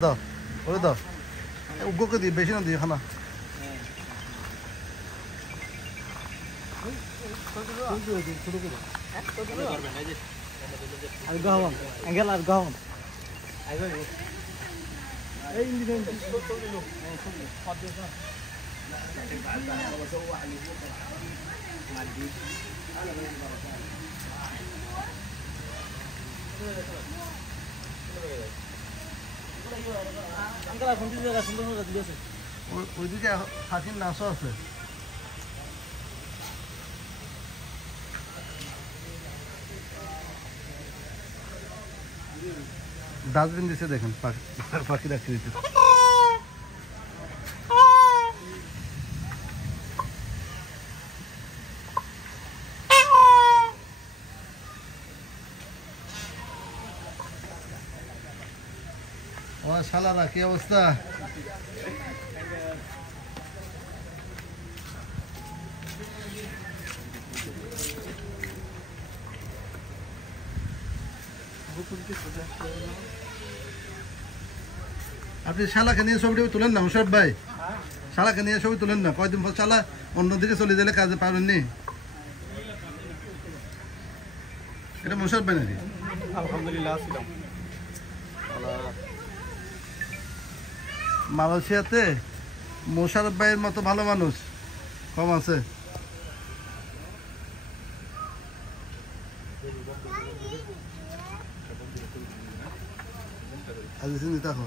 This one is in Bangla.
দাও ওরে দাও উগ্রকে দিই বেশি না দিই খানা ওইদিকে ফাঁকির নাচও আছে ডাস্টবিন দিচ্ছে দেখেন পাখি রাখতে দিতে ও শালারা কি অবস্থা আপনি শালাকে নিয়ে ছবিটা তুলেন না মুশারফ ভাই শালাকে নিয়ে ছবি তুলেন না কয়দিন পর শালা অন্যদিকে চলে গেলে কাজে পাবেননি এটা মুশারফ ভাই নাকি আলহামদুলিল্লাহ মালয়েশিয়াতে মুশারফ ভাইয়ের মতো ভালো মানুষ কম আছে আজ দিন দেখো